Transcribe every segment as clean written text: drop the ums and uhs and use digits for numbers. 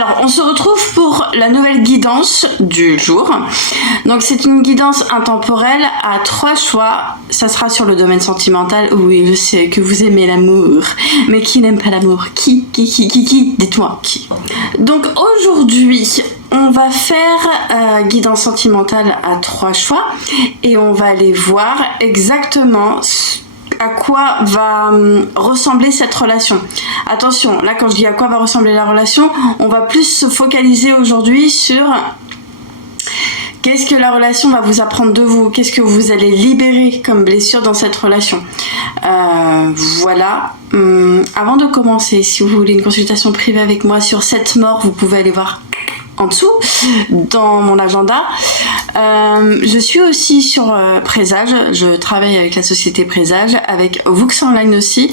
Alors, on se retrouve pour la nouvelle guidance du jour. Donc, c'est une guidance intemporelle à 3 choix. Ça sera sur le domaine sentimental. Oui, je sais que vous aimez l'amour. Mais qui n'aime pas l'amour? Qui? Dites-moi, qui? Donc, aujourd'hui, on va faire guidance sentimentale à 3 choix. Et on va aller voir exactement à quoi va ressembler cette relation. Attention, là quand je dis à quoi va ressembler la relation, on va plus se focaliser aujourd'hui sur qu'est-ce que la relation va vous apprendre de vous, qu'est-ce que vous allez libérer comme blessure dans cette relation. Voilà. Avant de commencer, si vous voulez une consultation privée avec moi sur cette mort, vous pouvez aller voir en dessous dans mon agenda. Je suis aussi sur Présage, je travaille avec la société Présage, avec Voux Online aussi,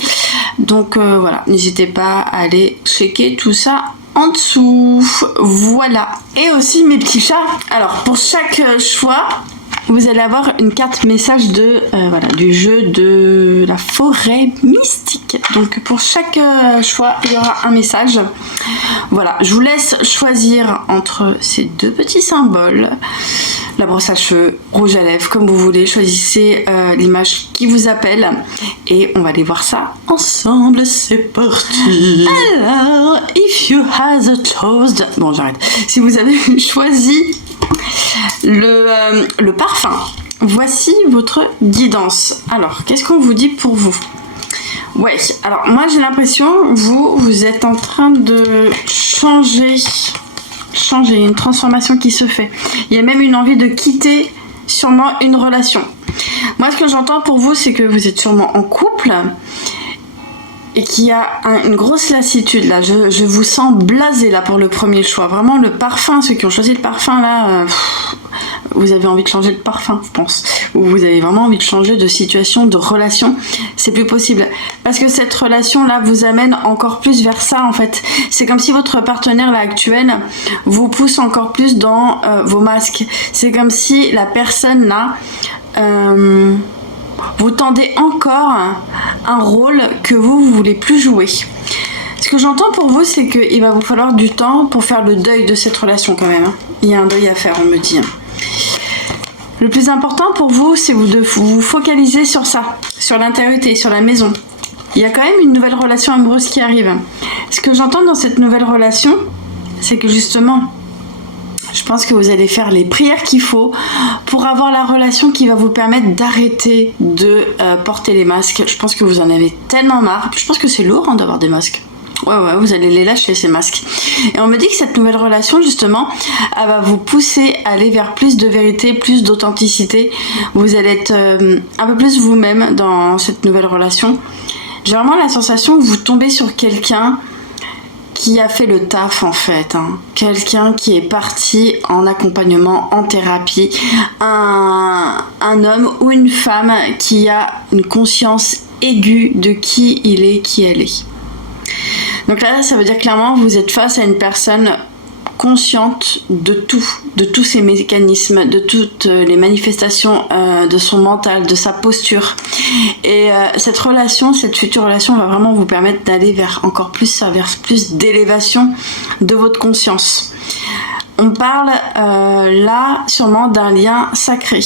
donc voilà, n'hésitez pas à aller checker tout ça en dessous. Voilà, et aussi mes petits chats. Alors pour chaque choix, vous allez avoir une carte message de voilà, du jeu de la forêt mystique. Donc pour chaque choix, il y aura un message. Voilà, je vous laisse choisir entre ces deux petits symboles. La brosse à cheveux, rouge à lèvres, comme vous voulez. Choisissez l'image qui vous appelle. Et on va aller voir ça ensemble. C'est parti. Alors, if you have a toast... Bon, j'arrête. Si vous avez choisi le parfum, voici votre guidance. Alors, qu'est-ce qu'on vous dit pour vous? Ouais, alors moi j'ai l'impression, vous êtes en train de changer, une transformation qui se fait. Il y a même une envie de quitter sûrement une relation. Moi ce que j'entends pour vous, c'est que vous êtes sûrement en couple et qu'il y a une grosse lassitude là. Je vous sens blasé là pour le premier choix. Vraiment le parfum, ceux qui ont choisi le parfum là, vous avez envie de changer de parfum, je pense. Ou vous avez vraiment envie de changer de situation, de relation. C'est plus possible. Parce que cette relation là vous amène encore plus vers ça en fait. C'est comme si votre partenaire là actuel vous pousse encore plus dans vos masques. C'est comme si la personne là... vous tendez encore un rôle que vous voulez plus jouer. Ce que j'entends pour vous, c'est qu'il va vous falloir du temps pour faire le deuil de cette relation quand même. Il y a un deuil à faire, on me dit. Le plus important pour vous, c'est de vous focaliser sur ça, sur l'intériorité, sur la maison. Il y a quand même une nouvelle relation amoureuse qui arrive. Ce que j'entends dans cette nouvelle relation, c'est que justement... je pense que vous allez faire les prières qu'il faut pour avoir la relation qui va vous permettre d'arrêter de porter les masques. Je pense que vous en avez tellement marre. Je pense que c'est lourd hein, d'avoir des masques. Ouais, vous allez les lâcher ces masques. Et on me dit que cette nouvelle relation, justement, elle va vous pousser à aller vers plus de vérité, plus d'authenticité. Vous allez être un peu plus vous-même dans cette nouvelle relation. J'ai vraiment la sensation que vous tombez sur quelqu'un qui a fait le taf en fait, hein. Quelqu'un qui est parti en accompagnement, en thérapie, un homme ou une femme qui a une conscience aiguë de qui il est, qui elle est. Donc là, ça veut dire clairement vous êtes face à une personne consciente de tous ces mécanismes, de toutes les manifestations de son mental, de sa posture. Et cette relation, cette future relation va vraiment vous permettre d'aller vers encore plus, vers plus d'élévation de votre conscience. On parle là sûrement d'un lien sacré.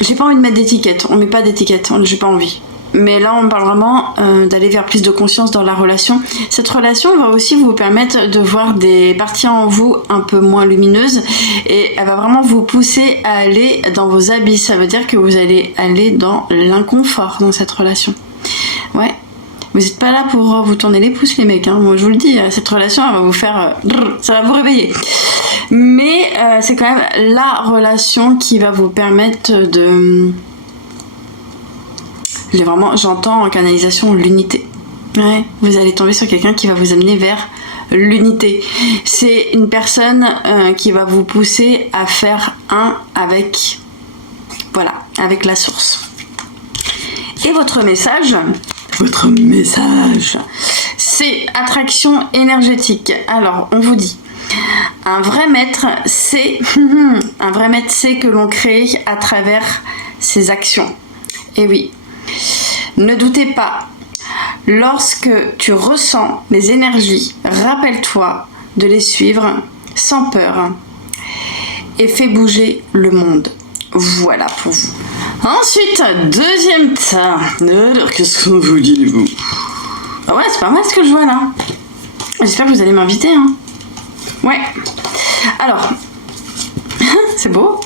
J'ai pas envie de mettre d'étiquette, on met pas d'étiquette, j'ai pas envie. Mais là, on parle vraiment d'aller vers plus de conscience dans la relation. Cette relation va aussi vous permettre de voir des parties en vous un peu moins lumineuses et elle va vraiment vous pousser à aller dans vos abysses. Ça veut dire que vous allez aller dans l'inconfort dans cette relation. Ouais. Vous n'êtes pas là pour vous tourner les pouces, les mecs. Hein. Moi, je vous le dis, cette relation, elle va vous faire... ça va vous réveiller. Mais c'est quand même la relation qui va vous permettre de... J'entends en canalisation l'unité. Ouais, vous allez tomber sur quelqu'un qui va vous amener vers l'unité. C'est une personne qui va vous pousser à faire un avec, voilà, avec la source. Et votre message, c'est attraction énergétique. Alors, on vous dit, un vrai maître, c'est que l'on crée à travers ses actions. Et oui. Ne doutez pas, Lorsque tu ressens les énergies, rappelle-toi de les suivre sans peur et fais bouger le monde. Voilà pour vous. Ensuite, deuxième tas. Alors, qu'est-ce que vous dites-vous? Ah ouais, c'est pas mal ce que je vois là. J'espère que vous allez m'inviter. Hein. Ouais. Alors, c'est beau.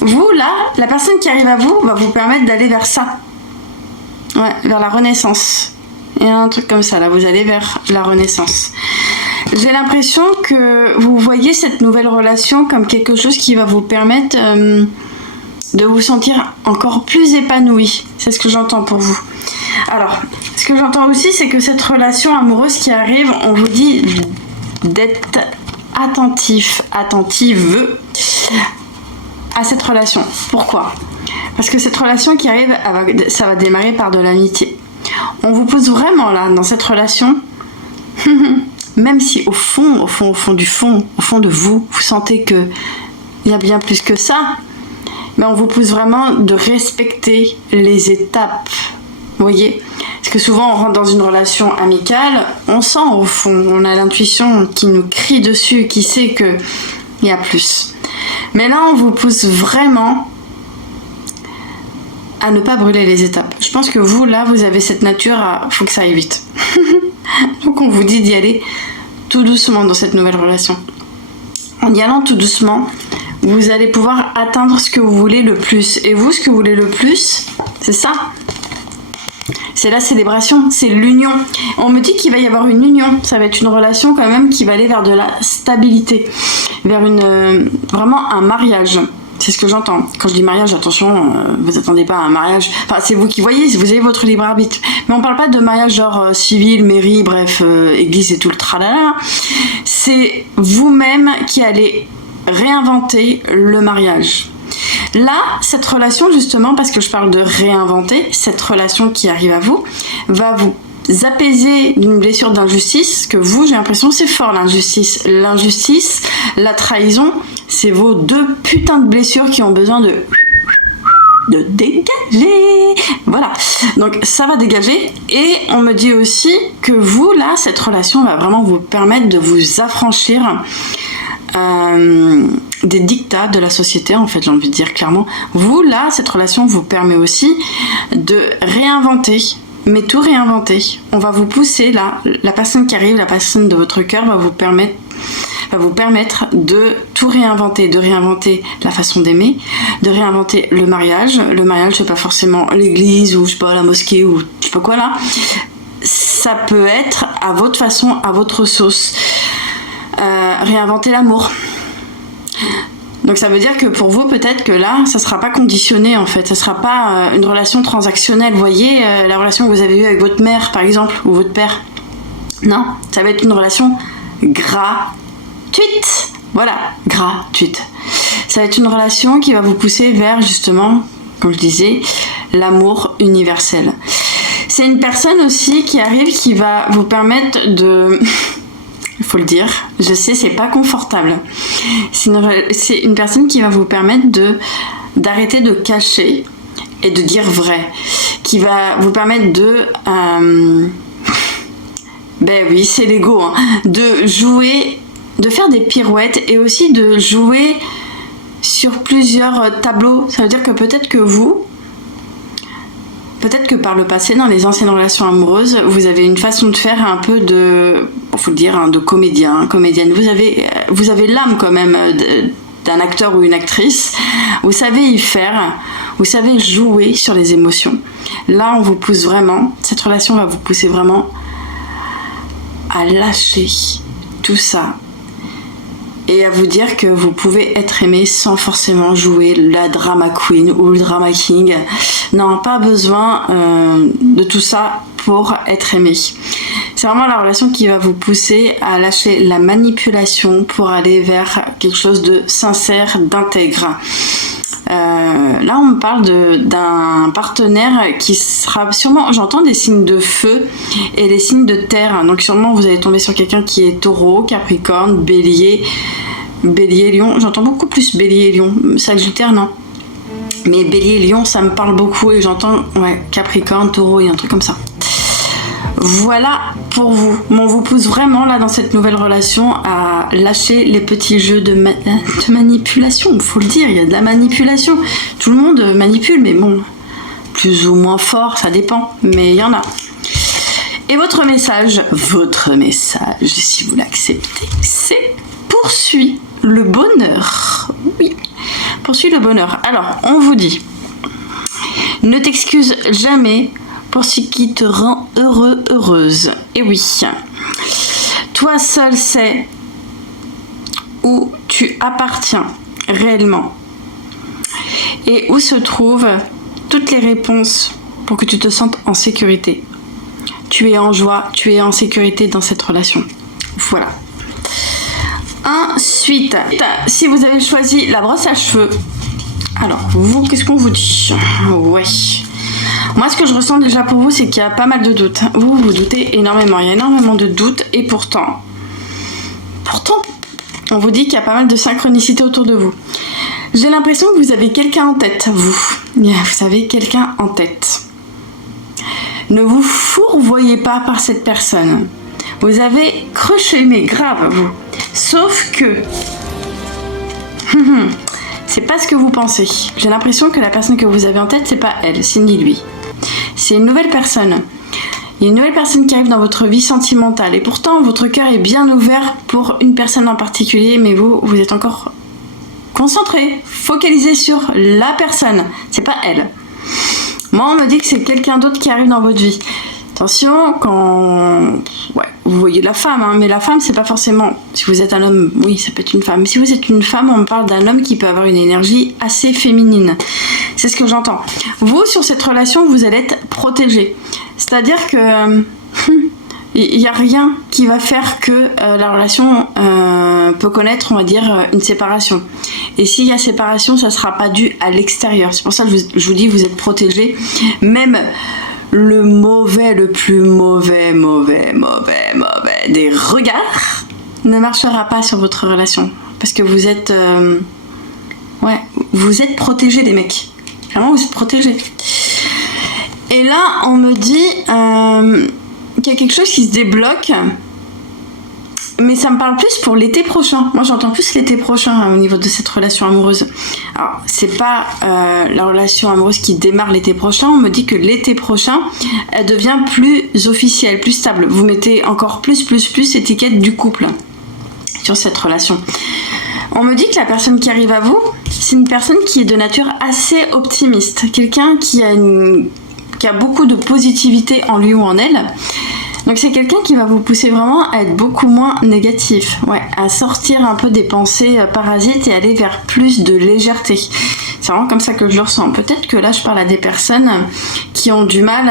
Vous, là, la personne qui arrive à vous va vous permettre d'aller vers ça. Ouais, vers la renaissance. Il y a un truc comme ça, là, vous allez vers la renaissance. J'ai l'impression que vous voyez cette nouvelle relation comme quelque chose qui va vous permettre de vous sentir encore plus épanoui. C'est ce que j'entends pour vous. Alors, ce que j'entends aussi, c'est que cette relation amoureuse qui arrive, on vous dit d'être attentif, attentive à cette relation. Pourquoi? Parce que cette relation qui arrive, ça va démarrer par de l'amitié. On vous pousse vraiment là, dans cette relation, même si au fond de vous, vous sentez que il y a bien plus que ça, mais on vous pousse vraiment de respecter les étapes. Vous voyez? Parce que souvent on rentre dans une relation amicale, on sent au fond, on a l'intuition qui nous crie dessus, qui sait que il y a plus. Mais là on vous pousse vraiment à ne pas brûler les étapes. Je pense que vous, là, vous avez cette nature à... faut que ça aille vite. Donc on vous dit d'y aller tout doucement dans cette nouvelle relation. En y allant tout doucement, vous allez pouvoir atteindre ce que vous voulez le plus. Et vous, ce que vous voulez le plus, c'est ça. C'est la célébration, c'est l'union. On me dit qu'il va y avoir une union. Ça va être une relation quand même qui va aller vers de la stabilité. Vers vraiment un mariage. C'est ce que j'entends. Quand je dis mariage, attention, vous attendez pas à un mariage. Enfin, c'est vous qui voyez, vous avez votre libre arbitre. Mais on parle pas de mariage genre civil, mairie, bref, église et tout le tralala. C'est vous-même qui allez réinventer le mariage. Là, cette relation, justement, parce que je parle de réinventer, cette relation qui arrive à vous, va vous apaiser d'une blessure d'injustice, que vous, j'ai l'impression, c'est fort l'injustice. L'injustice, la trahison, c'est vos deux putains de blessures qui ont besoin de dégager. Voilà. Donc ça va dégager. Et on me dit aussi que vous, là, cette relation va vraiment vous permettre de vous affranchir des dictats de la société, en fait, j'ai envie de dire clairement. Vous, là, cette relation vous permet aussi de réinventer, mais tout réinventer. On va vous pousser, là, la personne qui arrive, la personne de votre cœur va vous permettre de tout réinventer, de réinventer la façon d'aimer, de réinventer le mariage. Le mariage, c'est pas forcément l'église ou je sais pas la mosquée ou je sais pas quoi là. Ça peut être à votre façon, à votre sauce. Réinventer l'amour. Donc ça veut dire que pour vous, peut-être que là, ça sera pas conditionné en fait, ça sera pas une relation transactionnelle. Vous voyez, la relation que vous avez eue avec votre mère par exemple, ou votre père. Non, ça va être une relation gratuite. Voilà, gratuite. Ça va être une relation qui va vous pousser vers justement, comme je disais, l'amour universel. C'est une personne aussi qui arrive qui va vous permettre de... Il faut le dire, je sais, c'est pas confortable. C'est une personne qui va vous permettre d'arrêter de cacher et de dire vrai. Qui va vous permettre de... ben oui, c'est l'ego. Hein, de jouer, de faire des pirouettes et aussi de jouer sur plusieurs tableaux. Ça veut dire que peut-être que par le passé, dans les anciennes relations amoureuses, vous avez une façon de faire un peu de, faut le dire, hein, de comédien, comédienne. Vous avez l'âme quand même d'un acteur ou une actrice. Vous savez y faire, vous savez jouer sur les émotions. Là, on vous pousse vraiment, cette relation va vous pousser vraiment à lâcher tout ça et à vous dire que vous pouvez être aimé sans forcément jouer la drama queen ou le drama king. Non, pas besoin de tout ça pour être aimé. C'est vraiment la relation qui va vous pousser à lâcher la manipulation pour aller vers quelque chose de sincère, d'intègre. Là, on me parle d'un partenaire qui sera sûrement... J'entends des signes de feu et les signes de terre. Donc sûrement, vous allez tomber sur quelqu'un qui est taureau, capricorne, bélier, lion. J'entends beaucoup plus bélier et lion. Sagittaire, non. Mais bélier et lion, ça me parle beaucoup et j'entends capricorne, taureau et un truc comme ça. Voilà pour vous. On vous pousse vraiment là dans cette nouvelle relation à lâcher les petits jeux de manipulation. Il faut le dire, il y a de la manipulation. Tout le monde manipule, mais bon, plus ou moins fort, ça dépend. Mais il y en a. Et votre message, si vous l'acceptez, c'est poursuis le bonheur. Oui, poursuis le bonheur. Alors, on vous dit, ne t'excuse jamais pour ce qui te rend heureux, heureuse. Et oui, toi seul sais où tu appartiens réellement et où se trouvent toutes les réponses pour que tu te sentes en sécurité. Tu es en joie, tu es en sécurité dans cette relation. Voilà. Ensuite, si vous avez choisi la brosse à cheveux, alors vous, qu'est-ce qu'on vous dit? Ouais. Moi, ce que je ressens déjà pour vous, c'est qu'il y a pas mal de doutes. Vous doutez énormément. Il y a énormément de doutes et pourtant, on vous dit qu'il y a pas mal de synchronicité autour de vous. J'ai l'impression que vous avez quelqu'un en tête, vous. Vous avez quelqu'un en tête. Ne vous fourvoyez pas par cette personne. Vous avez crushé, mais grave, vous. Sauf que c'est pas ce que vous pensez. J'ai l'impression que la personne que vous avez en tête, c'est pas elle, c'est ni lui. C'est une nouvelle personne. Il y a une nouvelle personne qui arrive dans votre vie sentimentale. Et pourtant, votre cœur est bien ouvert pour une personne en particulier, mais vous êtes encore concentré, focalisé sur la personne. C'est pas elle. Moi, on me dit que c'est quelqu'un d'autre qui arrive dans votre vie. Attention, quand... Ouais, vous voyez la femme, hein, mais la femme, c'est pas forcément... Si vous êtes un homme, oui, ça peut être une femme. Mais si vous êtes une femme, on parle d'un homme qui peut avoir une énergie assez féminine. C'est ce que j'entends. Vous, sur cette relation, vous allez être protégé. C'est-à-dire que... il n'y a rien qui va faire que la relation peut connaître, on va dire, une séparation. Et s'il y a séparation, ça ne sera pas dû à l'extérieur. C'est pour ça que je vous dis, vous êtes protégés. Même le plus mauvais des regards ne marchera pas sur votre relation. Parce que vous êtes... vous êtes protégés, les mecs. Vraiment, vous êtes protégés. Et là, on me dit... qu'il y a quelque chose qui se débloque, mais ça me parle plus pour l'été prochain. Moi, j'entends plus l'été prochain au niveau de cette relation amoureuse. Alors, c'est pas la relation amoureuse qui démarre l'été prochain. On me dit que l'été prochain, elle devient plus officielle, plus stable. Vous mettez encore plus étiquette du couple sur cette relation. On me dit que la personne qui arrive à vous, c'est une personne qui est de nature assez optimiste. Quelqu'un qui a beaucoup de positivité en lui ou en elle. Donc c'est quelqu'un qui va vous pousser vraiment à être beaucoup moins négatif, à sortir un peu des pensées parasites et aller vers plus de légèreté. C'est vraiment comme ça que je le ressens. Peut-être que là je parle à des personnes qui ont du mal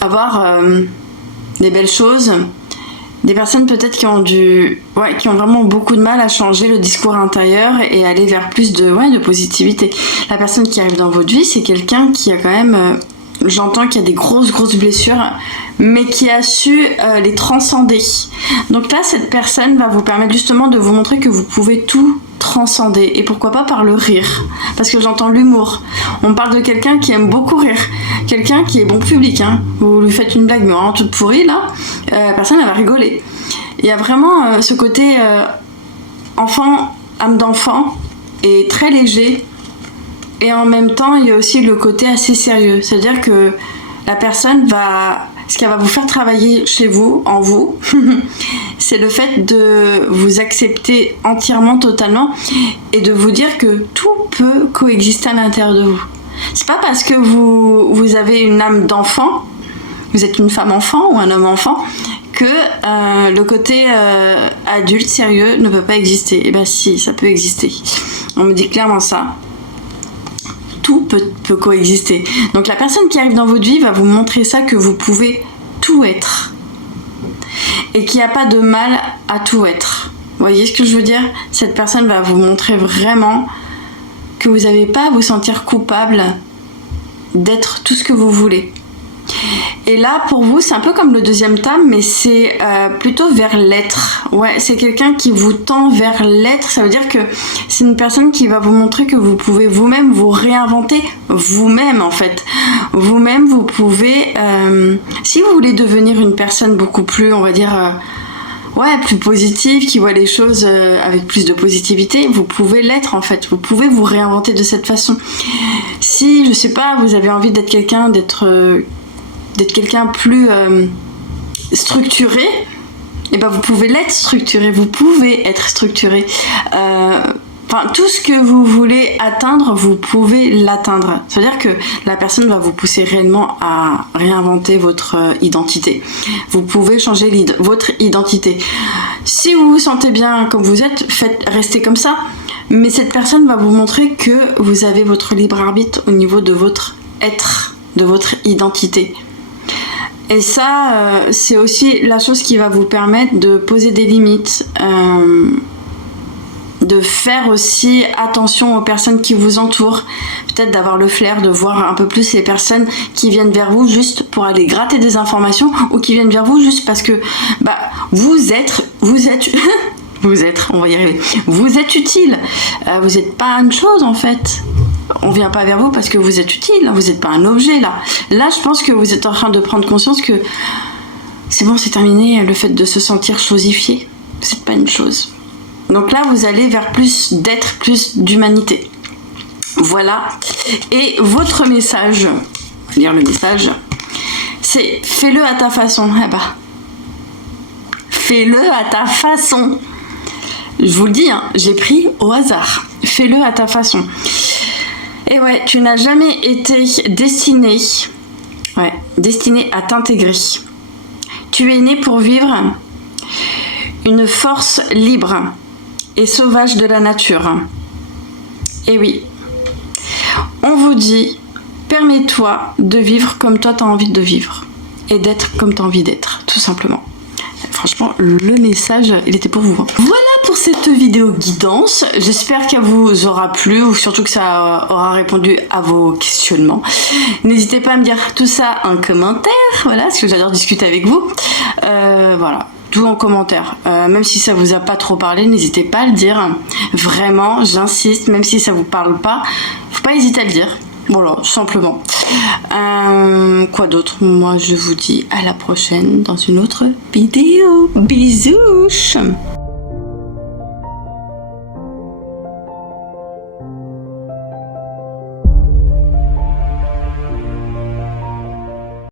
à voir des belles choses, des personnes peut-être qui ont qui ont vraiment beaucoup de mal à changer le discours intérieur et aller vers plus de positivité. La personne qui arrive dans votre vie, c'est quelqu'un qui a quand même... J'entends qu'il y a des grosses blessures, mais qui a su les transcender. Donc là, cette personne va vous permettre justement de vous montrer que vous pouvez tout transcender. Et pourquoi pas par le rire. Parce que j'entends l'humour. On parle de quelqu'un qui aime beaucoup rire. Quelqu'un qui est bon public. Hein. Vous lui faites une blague, mais vraiment toute pourrie, là. La personne, elle va rigoler. Il y a vraiment ce côté enfant, âme d'enfant, et très léger. Et en même temps, il y a aussi le côté assez sérieux. C'est-à-dire que la personne ce qu'elle va vous faire travailler chez vous, en vous, c'est le fait de vous accepter entièrement, totalement, et de vous dire que tout peut coexister à l'intérieur de vous. C'est pas parce que vous avez une âme d'enfant, vous êtes une femme enfant ou un homme enfant, que le côté adulte, sérieux, ne peut pas exister. Eh bien si, ça peut exister. On me dit clairement ça. Tout peut coexister. Donc la personne qui arrive dans votre vie va vous montrer ça, que vous pouvez tout être. Et qu'il n'y a pas de mal à tout être. Vous voyez ce que je veux dire? Cette personne va vous montrer vraiment que vous n'avez pas à vous sentir coupable d'être tout ce que vous voulez. Et là, pour vous, c'est un peu comme le deuxième thème, mais c'est plutôt vers l'être. Ouais, c'est quelqu'un qui vous tend vers l'être. Ça veut dire que c'est une personne qui va vous montrer que vous pouvez vous-même vous réinventer vous-même, en fait. Vous-même, vous pouvez... si vous voulez devenir une personne beaucoup plus, on va dire... plus positive, qui voit les choses avec plus de positivité, vous pouvez l'être en fait. Vous pouvez vous réinventer de cette façon. Si, je sais pas, vous avez envie d'être quelqu'un, d'être quelqu'un plus structuré, et ben vous pouvez l'être structuré. Vous pouvez être structuré. Tout ce que vous voulez atteindre, vous pouvez l'atteindre. Ça veut dire que la personne va vous pousser réellement à réinventer votre identité. Vous pouvez changer votre identité. Si vous vous sentez bien comme vous êtes, restez comme ça. Mais cette personne va vous montrer que vous avez votre libre arbitre au niveau de votre être, de votre identité. Et ça, c'est aussi la chose qui va vous permettre de poser des limites. De faire aussi attention aux personnes qui vous entourent, peut-être d'avoir le flair de voir un peu plus les personnes qui viennent vers vous juste pour aller gratter des informations ou qui viennent vers vous juste parce que vous êtes on va y arriver, vous êtes utile, vous n'êtes pas une chose en fait, on vient pas vers vous parce que vous êtes utile, vous n'êtes pas un objet là, je pense que vous êtes en train de prendre conscience que c'est bon, c'est terminé, le fait de se sentir chosifié, c'est pas une chose. Donc là, vous allez vers plus d'être, plus d'humanité. Voilà. Et votre message, on va lire le message, c'est fais-le à ta façon. Fais-le à ta façon. Je vous le dis, j'ai pris au hasard. Fais-le à ta façon. Et ouais, tu n'as jamais été destiné à t'intégrer. Tu es né pour vivre une force libre et sauvage de la nature. Et oui, on vous dit, permets-toi de vivre comme toi tu as envie de vivre et d'être comme tu as envie d'être, tout simplement. Franchement, le message, il était pour vous. Voilà pour cette vidéo guidance. J'espère qu'elle vous aura plu ou surtout que ça aura répondu à vos questionnements. N'hésitez pas à me dire tout ça en commentaire, voilà, parce que j'adore discuter avec vous. Voilà. Tout en commentaire, même si ça vous a pas trop parlé, n'hésitez pas à le dire, vraiment, j'insiste, même si ça vous parle pas, faut pas hésiter à le dire, voilà, tout simplement. Quoi d'autre? Moi je vous dis à la prochaine dans une autre vidéo, bisous.